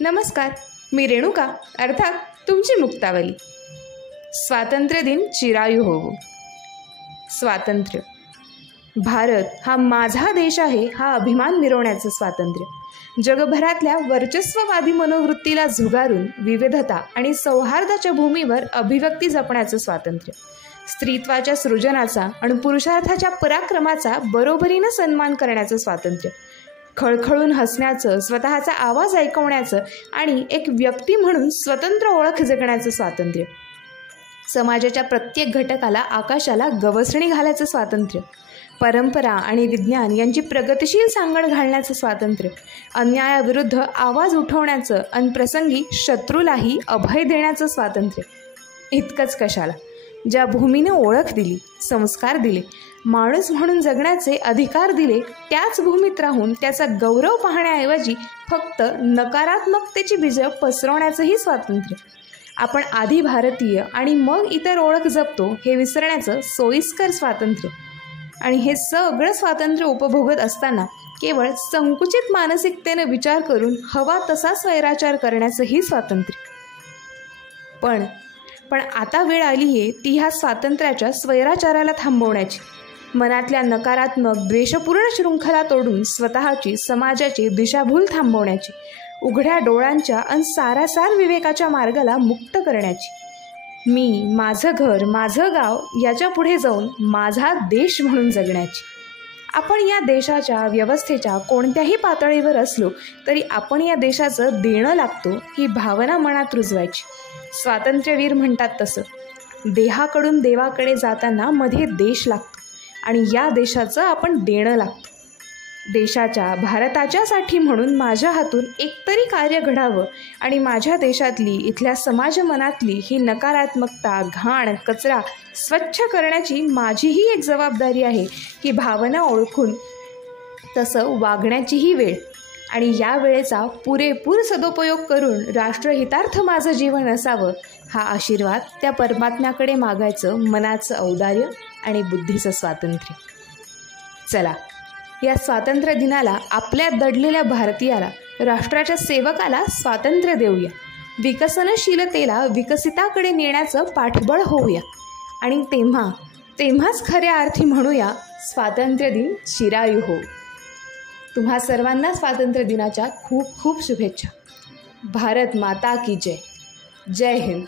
नमस्कार, मी रेणुका, अर्थात तुमची मुक्तावली. स्वातंत्र्य दिन चिरायू होवो. स्वातंत्र्य. भारत हा माझा देश आहे हा अभिमान मिरवण्याचं स्वातंत्र्य. जगभरातल्या वर्चस्ववादी मनोवृत्तीला झुगारून विविधता आणि सौहार्दाच्या भूमीवर अभिव्यक्ती जपण्याचं स्वातंत्र्य. स्त्रीत्वाच्या सृजनाचा आणि पुरुषार्थाच्या पराक्रमाचा बरोबरीनं सन्मान करण्याचं स्वातंत्र्य. खळखळून हसण्याचं, स्वतःचा आवाज ऐकवण्याचं आणि एक व्यक्ती म्हणून स्वतंत्र ओळख जगण्याचं स्वातंत्र्य. समाजाच्या प्रत्येक घटकाला आकाशाला गवसणी घालायचं स्वातंत्र्य. परंपरा आणि विज्ञान यांची प्रगतिशील सांगड घालण्याचं स्वातंत्र्य. अन्यायाविरुद्ध आवाज उठवण्याचं आणि प्रसंगी शत्रूलाही अभय देण्याचं स्वातंत्र्य. इतकंच कशाला, ज्या भूमीने ओळख दिली, संस्कार दिले, माणूस म्हणून जगण्याचे अधिकार दिले, त्याच भूमीत राहून त्याचा गौरव पाहण्याऐवजी फक्त नकारात्मकतेची बीजं पसरवण्याचंही स्वातंत्र्य. आपण आधी भारतीय आणि मग इतर ओळख जपतो हे विसरण्याचं सोयीस्कर स्वातंत्र्य. आणि हे सगळं स्वातंत्र्य उपभोगत असताना केवळ संकुचित मानसिकतेने विचार करून हवा तसा स्वैराचार करण्याचंही स्वातंत्र्य. पण आता वेळ आली आहे ती ह्या स्वातंत्र्याच्या स्वैराचाराला थांबवण्याची. मनातल्या नकारात्मक द्वेषपूर्ण शृंखला तोडून स्वतःची, समाजाची दिशाभूल थांबवण्याची. उघड्या डोळ्यांच्या आणि सारासार विवेकाच्या मार्गाला मुक्त करण्याची. मी, माझं घर, माझं गाव याच्या पुढे जाऊन माझा देश म्हणून जगण्याची. आपण या देशाच्या व्यवस्थेच्या कोणत्याही पातळीवर असलो तरी आपण या देशाचं देणं लागतो ही भावना मनात रुजवायची. स्वातंत्र्यवीर म्हणतात तसं, देहाकडून देवाकडे जाताना मध्ये देश लागतो आणि या देशाचं आपण देणं लागतो. देशाच्या, भारताच्यासाठी म्हणून माझ्या हातून एकतरी कार्य घडावं आणि माझ्या देशातली, इथल्या समाज मनातली ही नकारात्मकता, घाण, कचरा स्वच्छ करण्याची माझीही एक जबाबदारी आहे ही भावना ओळखून तसं वागण्याचीही वेळ. आणि या वेळेचा पुरेपूर सदुपयोग करून राष्ट्रहितार्थ माझं जीवन असावं हा आशीर्वाद त्या परमात्म्याकडे मागायचं मनाचं औदार्य आणि बुद्धीचं स्वातंत्र्य. चला, या स्वातंत्र्य दिनाला आपल्या दडलेल्या भारतीयाला, राष्ट्राच्या सेवकाला स्वातंत्र्य देऊया. विकसनशीलतेला विकसिताकडे नेण्याचं पाठबळ होऊया. आणि तेव्हाच खऱ्या अर्थी म्हणूया, स्वातंत्र्य दिन चिरायू हो. तुम्हा सर्वांना स्वातंत्र्य दिनाच्या खूप खूप शुभेच्छा. भारत माता की जय. जय हिंद.